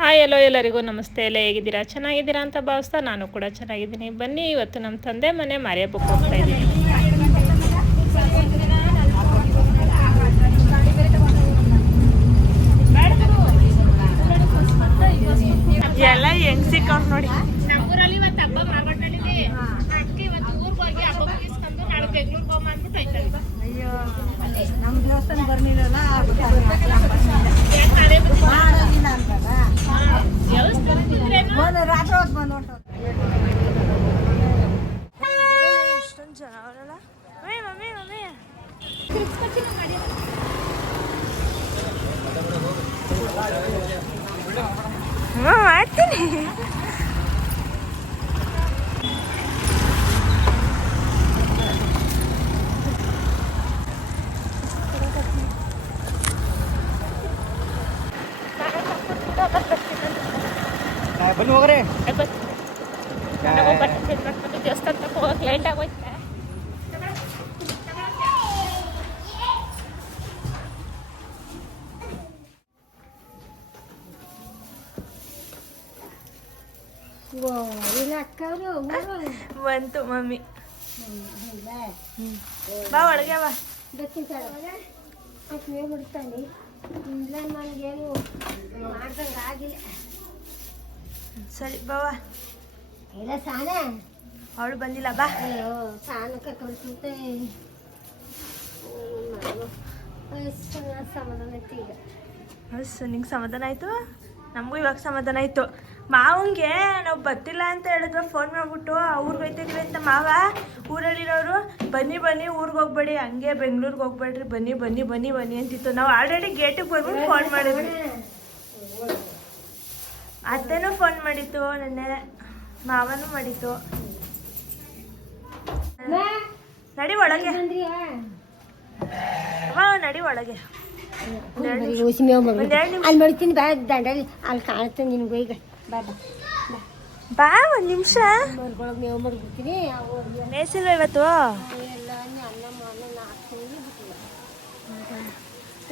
Hi ಎಲ್ಲೋ ಎಲ್ಲರಿಗೂ ನಮಸ್ತೆ. ಎಲ್ಲ ಹೇಗಿದ್ದೀರಾ? ಚೆನ್ನಾಗಿದ್ದೀರಾ ಅಂತ ಭಾವಿಸ್ತಾ ನಾನು ಕೂಡ ಚೆನ್ನಾಗಿದ್ದೀನಿ. ಬನ್ನಿ, ಇವತ್ತು ನಮ್ಮ ತಂದೆ ಮನೆ ಮಾರಿ ಹಬ್ಬಕ್ಕೆ ಹೋಗ್ತಾ ಇದ್ದೀನಿ. ಎಲ್ಲ ಹೆಂಗ್ ಸಿಕ್ಕವ್ರು ನೋಡಿ. ನಮ್ಮೂರಲ್ಲಿ ಇವತ್ತು ಹಬ್ಬ ಮಾರ್ಗಟ್ಟಲ್ಲಿದೆ. ಅದಕ್ಕೆ ಇವತ್ತು ಊರಿಗೆ ಹೋಗಿ ಹಬ್ಬ ಮುಗಿಸ್ಕೊಂಡು ನಾಳೆ ಬೆಂಗಳೂರಿಗೆ ಹೋಗಿ ಮಾಡ್ಬಿಟ್ಟು ಹೋಯ್ತಾರೆ. ಅಯ್ಯೋ, ನಮ್ಮ ದೇವಸ್ಥಾನ ಬರ್ಲಿಲ್ಲಲ್ಲ, ರಾತ್ರಿ ಹೊತ್ತು ಬಂದು ಹೊಂಟು ಇಷ್ಟೊಂದು ಜನ ಅವರಲ್ಲ. ಮಮ್ಮಿ ಮಾಡ್ತೀನಿ. ಬನ್ನಿ ಹೋಗ್ರಿ. ದೇವಸ್ಥಾನಕ್ಕೆ ಹೋಗಕ್ಕೆ ಲೇಟ್ ಆಗೋಯ್ತು. ಬಂತು ಮಮ್ಮಿ. ಬಾ ಒಳಗೆ ಬಾ. ಬಿಡ್ತಾನೆ ಇಲ್ಲ, ನನಗೇನು ಮಾಡ್ದಂಗೆ ಆಗಿಲ್ಲ. ಸರಿ ಬಾವ. ಇಲ್ಲ ಸಾನ ಅವಳು ಬಂದಿಲ್ಲ ಬಾ. ಸಾನಕ್ಕೆ ಕಳ್ಸುತ್ತೆ. ಸಮಾಧಾನ ಐತಿ ಈಗ. ನಿಂಗೆ ಸಮಾಧಾನ ಆಯಿತು, ನಮಗೂ ಇವಾಗ ಸಮಾಧಾನ ಆಯಿತು. ಮಾವಂಗೆ ನಾವು ಬರ್ತಿಲ್ಲ ಅಂತ ಹೇಳಿದ್ರೆ ಫೋನ್ ಮಾಡಿಬಿಟ್ಟು ಊರಿಗೆ ಹೋಗ್ತಿದ್ದೀವಿ ಅಂತ ಮಾವ ಊರಲ್ಲಿರೋರು ಬನ್ನಿ ಊರಿಗೆ ಹೋಗ್ಬೇಡಿ, ಹಂಗೆ ಬೆಂಗ್ಳೂರಿಗೆ ಹೋಗ್ಬೇಡ್ರಿ, ಬನ್ನಿ ಅಂತಿತ್ತು. ನಾವು ಆಲ್ರೆಡಿ ಗೇಟಿಗೆ ಬರ್ಬಿಟ್ಟು ಫೋನ್ ಮಾಡಿದ್ವಿ. ಅತ್ತೆನೂ ಫೋನ್ ಮಾಡಿತ್ತು, ನೆನ್ನೆ ಮಾವನೂ ಮಾಡಿತ್ತು. ನಡಿ ಒಳಗೆ, ನಡಿ ಒಳಗೆ. ಅಲ್ಲಿ ಮಾಡ್ತೀನಿ ಬಾ, ದಂಡಲ್ಲಿ ಅಲ್ಲಿ ಕಾಣುತ್ತೆ ನಿನ್ಗೂ. ಈಗ ಬಾ ಬಾ ಬಾ, ಒಂದು ನಿಮಿಷ. ಮರ್ಗೊಳಗೆ ಮೇವು ಮಾಡ್ಬಿಡ್ತೀನಿ. ಮೇಸಿಲ್ವ ಇವತ್ತು? ಎಲ್ಲ ಅನ್ನ ಮಾಡ ಹಾಕ್ತೀನಿ.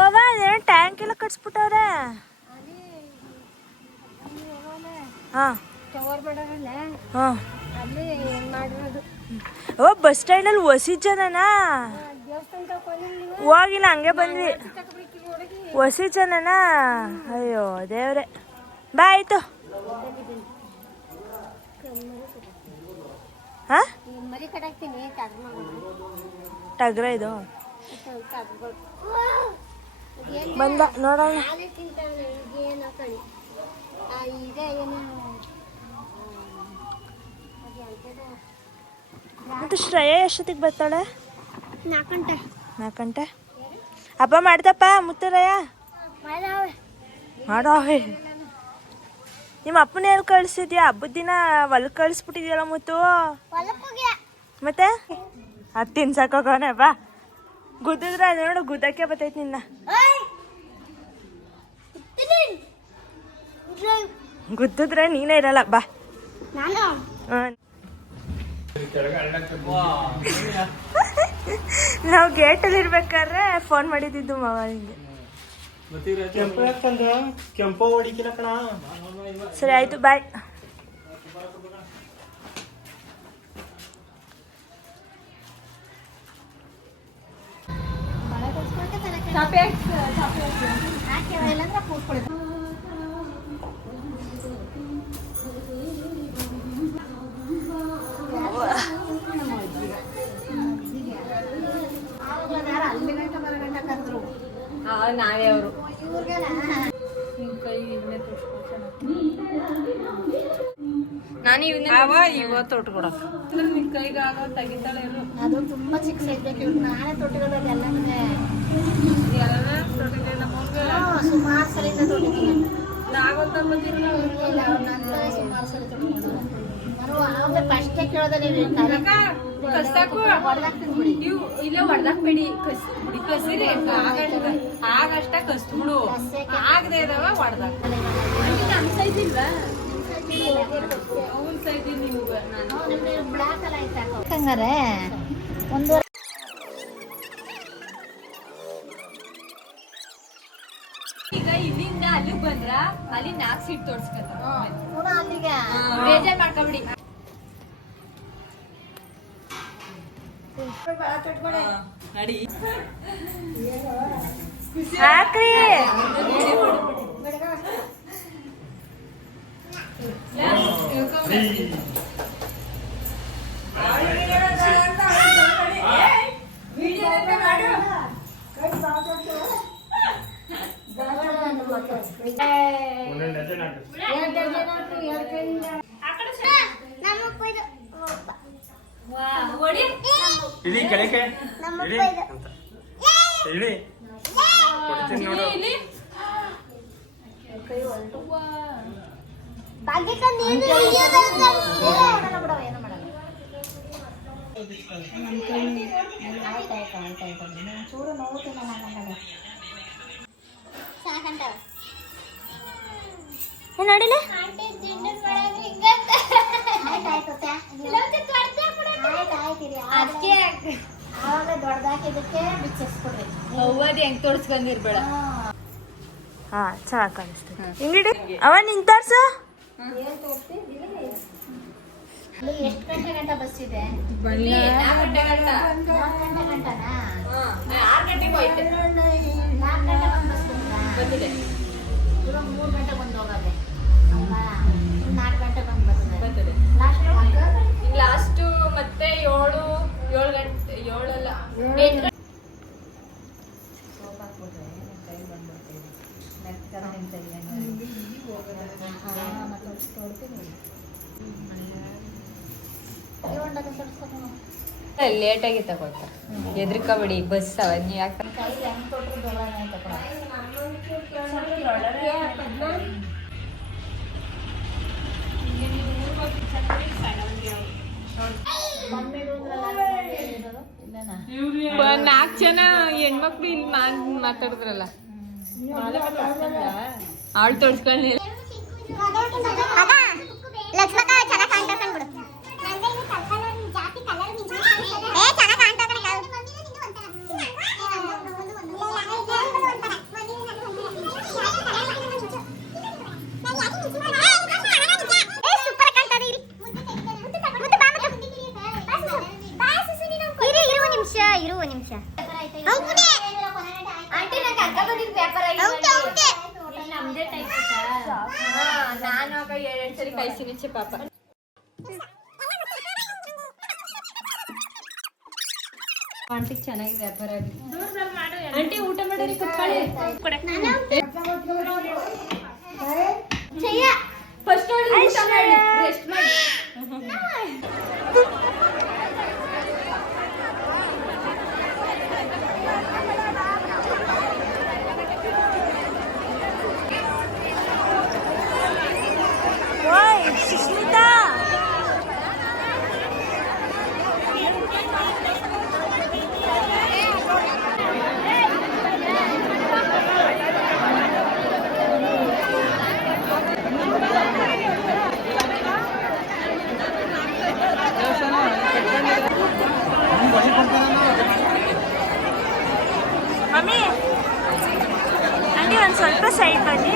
ಓವ ಏನೋ ಟ್ಯಾಂಕ್ ಎಲ್ಲ ಕಟ್ಸ್ಬಿಟ್ಟವ್ರೆ. ಹಾಂ ಟವರ್ ಮಾಡೋರಲ್ಲ, ಹಾಂ ಅಲ್ಲಿ ಏನು ಮಾಡಿರೋದು. ಓ, ಬಸ್ ಸ್ಟ್ಯಾಂಡಲ್ಲಿ ಹೊಸಿ ಜನನಾ? ದೇವಸ್ಥಾನ ತಗೊಂಡಿಲ್ಲ, ಹೋಗಿಲ್ಲ, ಹಂಗೆ ಬಂದ್ವಿ. ಹೊಸಿ ಜನನಾ? ಅಯ್ಯೋ ದೇವ್ರೆ. ಬಾ ಆಯ್ತು. ಹಾಂ, ಮರಿ ಕಟ್ಟಾಕ್ತೀನಿ. ಟಗ್ರ ಇದು ಬಂದ ನೋಡೋಣ. ಮತ್ತು ಶ್ರೇಯ ಎಷ್ಟೊತ್ತಿಗೆ ಬರ್ತಾಳೆ? 4 ಗಂಟೆ. ಹಬ್ಬ ಮಾಡ್ದಪ್ಪ ಮುತ್ತರಯ್ಯ? ಮಾಡಾವೆ. ನಿಮ್ಮ ಅಪ್ಪನ ಎಲ್ಲಿ ಕಳಿಸಿದ್ಯಾ? ಹಬ್ಬದ ದಿನ ಹೊಲಕ್ಕೆ ಕಳಿಸ್ಬಿಟ್ಟಿದ್ಯಲ್ಲ ಮುತ್ತು. ಮತ್ತೆ ಅದು ತಿನ್ಸಕೋಗೋನೆ ಬಾ. ಗುದ್ದಿದ್ರೆ ಅದು ನೋಡು, ಗುದ್ದಕ್ಕೆ ಬರ್ತೈತೆ ನಿನ್ನ. ಗುದ್ದಿದ್ರೆ ನೀನೇ ಇರಲ್ಲ ಬಾ. ನಾವು ಗೇಟಲ್ಲಿ ಇರ್ಬೇಕಾದ್ರೆ ಫೋನ್ ಮಾಡಿದ್ದು ಮಾವ ಹಿಂಗೆ. ಸರಿ ಆಯ್ತು, ಬಾಯ್. ನಾವೇ ಅವರು ನಾನು ಇವತ್ತು ತೊಟ್ಕೊಡಕ ಕೈಗಾಗ ತೆಗಿತಾಳೆ. ಅದು ತುಂಬಾ ಚಿಕ್ಕ ಸೈಜ್ ಬೇಕು. ನಾನೇ ತೊಟ್ಟಿರೋದಲ್ಲ ಎಲ್ಲ ಸುಮಾರು ಸರಿ ತೊಟ್ಟಿದ್ದೀನಿ. ನಾವಂತ ಸುಮಾರು ಸರಿ ತೊಟ್ಟಿದ್ದೀನಿ. ನಾನು ಫಸ್ಟೇ ಕೇಳೋದಲ್ಲಿ ಇಲ್ಲ ಹೊಡೆದಾಕ್ಬೇಡಿ, ಕಸಿರಿ ಆಗಷ್ಟ ಕಸ್ತು ಬಿಡು. ಆಗದೆ ಇದಾವ ಹೊಡೆದಾಕ. ನಮ್ಮ ಸೈಜ್ ಇಲ್ವಾ? ಅವನ ಸೈಜ್ ನೀವು ಬ್ಲಾಕ್ ಎಲ್ಲ ಆಯ್ತು ಹಂಗಾರೆ. ಒಂದು ಈಗ ಇಲ್ಲಿಂದ ಅಲ್ಲಿಗೆ ಬಂದ್ರ ಅಲ್ಲಿ 4 ಸೀಟ್ ತೋರ್ಸ್ಕೊತ ಅಲ್ಲಿಗೆ ಬೇಜಾರ್ ಮಾಡ್ಕೊಬಿಡಿ. ಹಾಕ್ರಿ ಇಳಿ ಕೆಳಗೆ ಇಳಿ ಅಂತ ಇಳಿ ಕೊಡ್ತೀನಿ ನೋಡು. ಚೂರು ನೋಡ್ತೀನಿ ನೋಡಿಲ್ಲ ಅದಕ್ಕೆ ಆವಾಗ ದೊಡ್ಡದಾಕಿದ್ದಕ್ಕೆ ಬಿಚ್ಚಿಸ್ಕೊಡ್ರಿ. ಅವ್ವದ್ ಹೆಂಗ್ ತೋರ್ಸ್ಕೊಂಡಿರ್ಬೇಡ. ಹಾ ಚೆನ್ನಾಗಿ ಕಾಣಿಸ್ತದೆ. ಹಿಂಗಿಡಿ ಅವ ನಿಂತಾರ್ಸ ಏನ್ ತೋರಿಸಿ ಅಲ್ಲಿ ಎಷ್ಟು ಗಂಟೆ ಬಸ್ ಇದೆ? 4 ಗಂಟೆ ಗಂಟ. 4 ಗಂಟೆನಾ? 6 ಗಂಟೆಗೆ ಹೋಯ್ತೆ. 4 ಗಂಟೆ ಒಂದು ಬಸ್ ಬಂದಿದೆ. ಇವಾಗ 3 ಗಂಟೆ ಬಂದು ಹೋಗೋದೆ ಅಲ್ವಾ? 4 ಗಂಟೆ ಬಂದು ಬರ್ತದೆ. ಬರ್ತದೆ. ಲಾಸ್ಟ್ ಈಗ ಲಾಸ್ಟ್ ಮತ್ತೆ 7 ಗಂಟೆ 7 ಅಲ್ಲ 8 ಗಂಟೆ. ಲೇಟ್ ಆಗಿ ತಗೋತ ಎದ್ರಿಕಬೇಡಿ ಬಸ್ ಅವ ನೀ ಯಾಕೆ ನಾಲ್ಕು ಜನ ಹೆಣ್ಮಕ್ಳು ಇಲ್ಲಿ ಮಾತಾಡಿದ್ರಲ್ಲ ಅವಳು ತೋರ್ಸ್ಕೊಳ್ಳಿ. ಇರುವ ನಿಮಿಷ ನಾನು 2 ಸರಿ ಕೈಸಿನಿ ಪಾಪ. ಆಂಟಿ ಚೆನ್ನಾಗಿ ವ್ಯಾಪಾರ ಆಗಿದೆ. ಆಂಟಿ ಊಟ ಮಾಡಿ ಕುತ್ಕೊಳ್ಳಿ. ಫಸ್ಟ್ ರೆಸ್ಟ್ ಮಾಡಿ. ಓಯ್ ಸುಸ್ಮಿತಾ ಮಮ್ಮಿ ಆಂಟಿ ಒಂದು ಸ್ವಲ್ಪ ಸೈಡ್ ಬನ್ನಿ.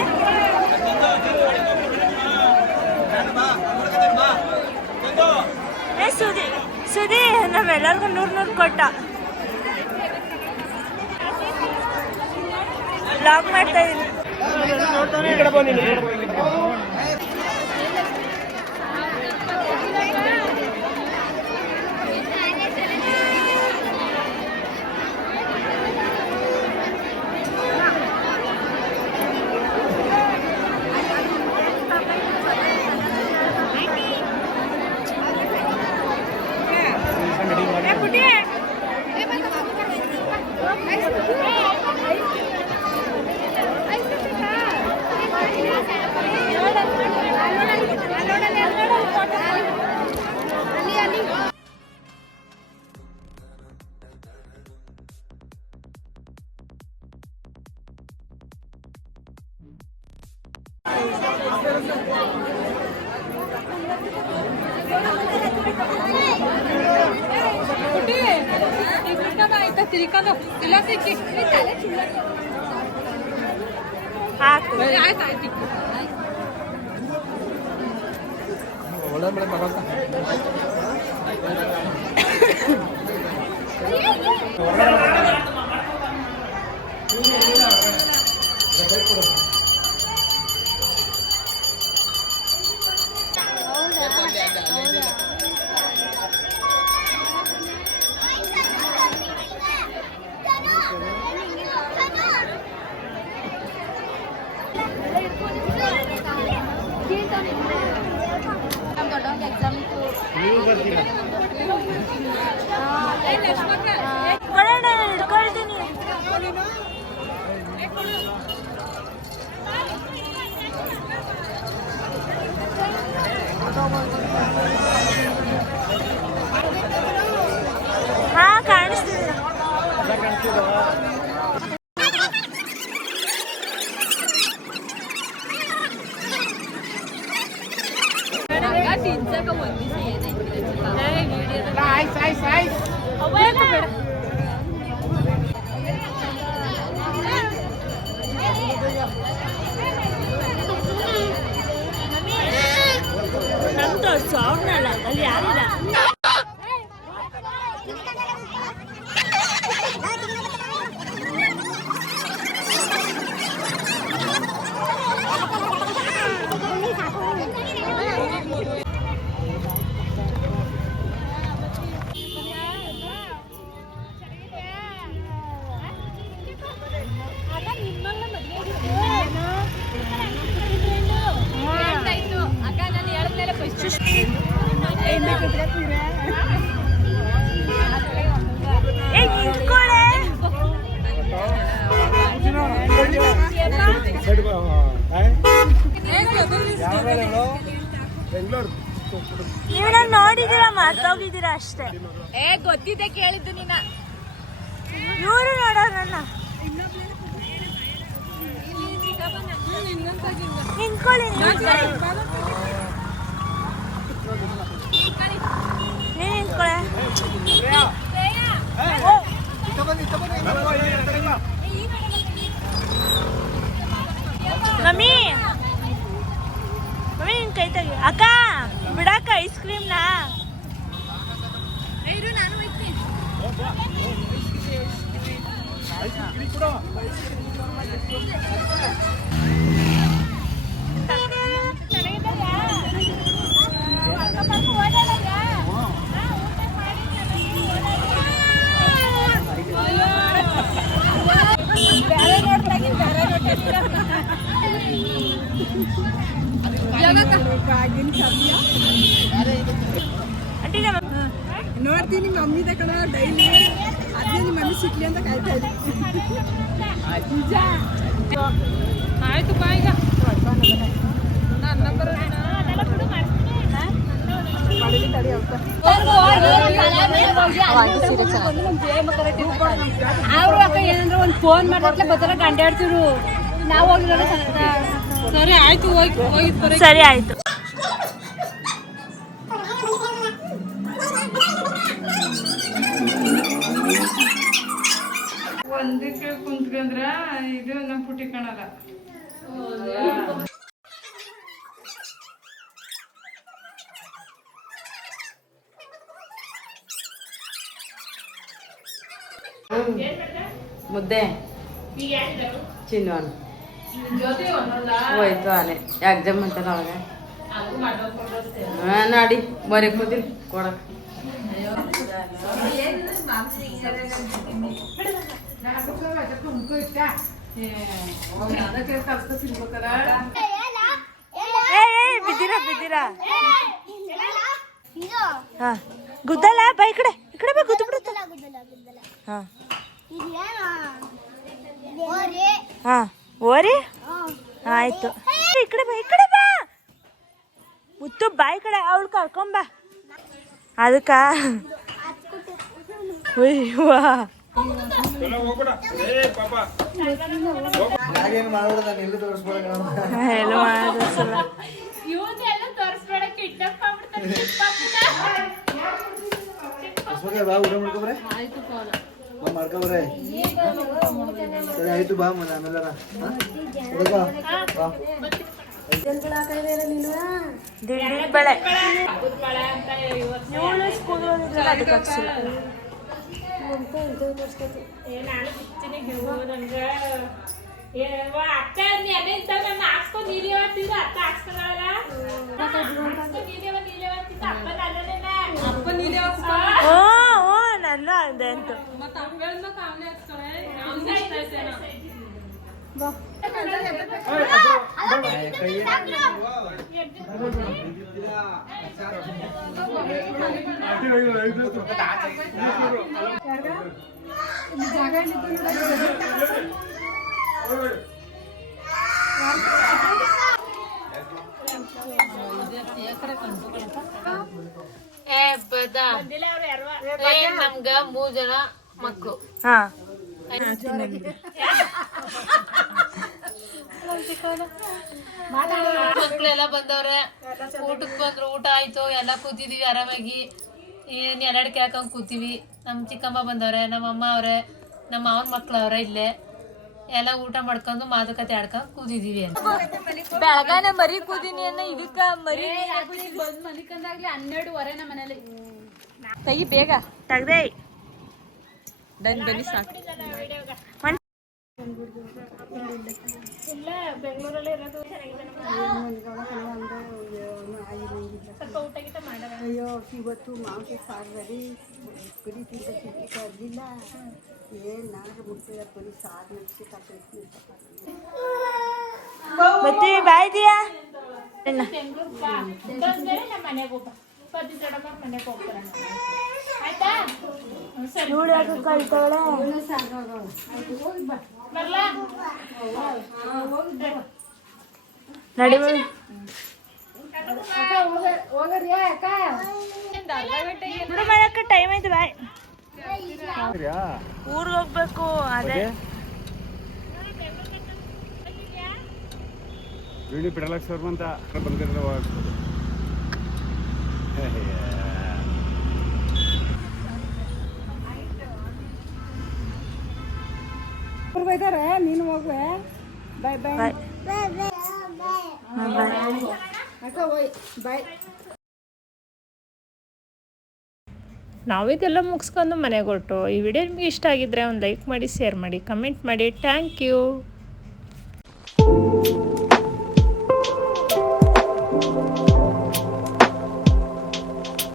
ಸುದಿ ನಮ್ಮೆಲ್ಲರಿಗೂ 100 ಕೊಟ್ಟ. ಬ್ಲಾಗ್ ಮಾಡ್ತಾ ಇದೀನಿ. ಹಾಕು. ಆಯ್ತು ಕೊಡೋಣ, ಹಿಡ್ಕೊಳ್ತೀನಿ. ಹಾ ಕಾಣಿಸ್ತಿದೆ. ನಮ್ ತೋರ್ಸು ಅವ್ರನ್ನಲ್ಲ, ಅಲ್ಲಿ ಯಾರಿಲ್ಲ. ನೀವು ನಾನು ನೋಡಿದ್ದೀರಾ, ಮರ್ತೋಗಿದ್ದೀರಾ ಅಷ್ಟೇ. ಗೊತ್ತಿದ್ದೆ, ಕೇಳಿದ್ದು ನಿನ್ನ. ಇವರು ನೋಡೋರು ನನ್ನ. ನಿಂತ್ಕೊಳ್ಳಿ, ನೀನ್ ನಿಂತ್ಕೊಳ್ಳೆ. ಮಮ್ಮಿ ಮಮ್ಮಿ ನಿನ್ ಕೈ ತೆಗಿ. ಅಕ್ಕ ಬಿಡಕ್ಕ ಐಸ್ ಕ್ರೀಮ್ನ. ಆಂಟಿ ನೋಡ್ತೀನಿ ಮಮ್ಮಿದ ಕಣ ಡೈಲಿ. ಅದೇ ನಿಮ್ಮ ಮಮ್ಮಿ ಸಿಕ್ಲಿ ಅಂತ ಕಾಯ್ತಾ ಇದ್ದೀನಿ. ಆಯ್ತು ಬಾಯ್ಗ ಅವ್ರು ಅಕ್ಕ ಏನಂದ್ರೆ ಒಂದು ಫೋನ್ ಮಾಡಿದ್ರೆ ಬರ್ತಾರ ಗಂಡಾಡ್ತಿರು. ನಾವು ಹೋಗಿರಲ್ಲ. ಸರಿ ಆಯ್ತು, ಹೋಗಿ ಸರಿ ಆಯ್ತು. ಒಂದಕ್ಕೆ ಕುಂತ್ಕೊಂಡ್ರ ಇದು ನಮ್ಮ ಪುಟ್ಟಿ ಕಾಣಲ್ಲ. ಮುದ್ದೆ ಚಿನ್ನವನು ಹೋಯ್ತು ಆನೆ ಎಕ್ಸಾಮ್ ಅಂತಲ್ಲ ಅವಾಗ. ನಾಡಿ ಬರೀ ಕೂತಿಲ್ ಕೊಡಕ್ ಬಿದ್ದೀರಾ ಹಾ ಗುದ್ದಲ್ಲ ಬಾ. ಈ ಕಡೆ ಬಾ, ಗುದ್ದು ಬಿಡುತ್ತ. ಹಾ ಹಾ ಓರಿ ಆಯ್ತು. ಈ ಕಡೆ ಬಾ ಮುತ್ತು ಬಾ. ಈ ಕಡೆ ಅವಳು ಕರ್ಕೊಂಬಾ. ಅದಕ್ಕ ಎಲ್ಲ ಮಾಡಿಸಲ್ಲ. ಮಾಡ್ಕೊಬ್ರೆ ಸರಿ ಆಯ್ತು ಬಾ ಆಮೇಲೆ ದಿಂಡಿ ಬಳೆ ಹಬ್ಬದ ಮಳೆ ಅಂತ ಇವಳು ಸ್ಕೂಲ್ ಹೋಗಿದ್ರಲ್ಲ ಅದಕ್ಕೆ ಹಾಕ್ಸಿಲ್ಲ. ನಾನು ಬಿಚ್ಚಿನಿ ನಂಗೆ ಅಕ್ಕ ನೆನೆಂತ ನನ್ನ ಹಾಕ್ಸ್ಕೊಂಡು ನೀಲಿ ಬರ್ತಿದ್ರು ಅತ್ತ ಹಾಕ್ಸ್ಕೊಂಡಲ್ಲ ಅಪ್ಪ ನೀನೇ ಓ ಓ ನನ್ನ ಅಂದೆ ಅಂತ ಮತ್ತೆ ಹಂಗೇಳ್ದ ಕಾವನೆ ಹಾಕ್ಸ್ತಾರೆ ನಮ್ಗ 3 ಜನ ಮಕ್ಕಳು ಹಾ ಮಕ್ಳೆಲ್ಲ ಬಂದವ್ರೆ ಊಟಕ್ಕೆ ಬಂದ್ರು ಊಟ ಆಯ್ತು ಎಲ್ಲ ಕೂತಿದೀವಿ ಆರಾಮಾಗಿ ಏನ್ ಎಲ್ಲಡಿಕೆ ಹಾಕೊಂಡ್ ಕೂತೀವಿ ನಮ್ ಚಿಕ್ಕಮ್ಮ ಬಂದವ್ರೆ ನಮ್ಮ ಅಮ್ಮ ಅವ್ರೆ ನಮ್ಮ ಮಾವನ್ ಮಕ್ಳು ಅವ್ರೆ ಇಲ್ಲೇ ಎಲ್ಲ ಊಟ ಮಾಡ್ಕೊಂಡು ಮಾತುಕತೆ ಆಡ್ಕೊಂಡ್ ಕೂತಿದೀವಿ ಬೆಳಗಾನೆ ಮರಿ ಕೂದಿನಿ ಅನ್ನ ಇದಕ್ಕ ಮರಿ ಬಂದ್ ಮನಿಕಂದಾಗ್ಲಿ 12:30 ನಮ್ಮ ಮನೇಲಿ ತೆಗಿ ಬೇಗ ತೆಗ್ದೆ ಡನ್ ಬನ್ನಿ ಸಾಕು ಬೆಂಗಳೂರಲ್ಲಿ ಇರೋದು ಸ್ವಲ್ಪ ಊಟ ಗೀಟ ಮಾಡಲ್ಲ ಅಯ್ಯೋ ಇವತ್ತು ಮಾಂಸ ಸಾರು ಬರೀ ಪುರಿ ತಿಂತ ಅದಿಲ್ಲ ಏನು ನಾಲ್ಕು ಮುಟ್ಟೆ ಪುರಿ ಸಾರು ನಡೆಸಿ ಕಟ್ಟೆ ಬರ್ತೀವಿ ಬಾಯ್ದಿಯಾ ಬೆಂಗಳೂರು ಬಾ ಬಂದ್ಮೇಲೆ ನಮ್ಮ ಮನೆಗೆ ಹೋಗ ಪತಿ ದೊಡ್ಡಮ್ಮ ಮನೆಗೆ ಹೋಗ್ತಾರೆ ಆಯ್ತಾ ಸರಿ ಇವಳು ಯಾಕೆ ಕಳ್ತವಳೆ ಬರ್ಲಾ ನಡಿ ಬಿಡು ಮಾಡಕ್ಕೆ ಟೈಮ್ ಆಯ್ತು ಬಾಯ್ ಊರಿಗೆ ಹೋಗ್ಬೇಕು ಅದೇ ವೀಣಿ ಬಿಡಲಕ್ ಸರ್ ಅಂತ ಬಂದಿರಲ್ಲ ಬೈದಾರೆ ನೀನು ಹೋಗುವೆ ಬಾಯ್ ಬಾಯ್ ಅಕ್ಕ ಹೋಯ್ ಬಾಯ್ ನಾವಿದೆಲ್ಲ ಮುಗಿಸ್ಕೊಂಡು ಮನೆಗೆ ಹೊರಟು ಈ ವಿಡಿಯೋ ನಿಮಗೆ ಇಷ್ಟ ಆಗಿದ್ರೆ ಒಂದು ಲೈಕ್ ಮಾಡಿ ಶೇರ್ ಮಾಡಿ ಕಮೆಂಟ್ ಮಾಡಿ ಥ್ಯಾಂಕ್ ಯು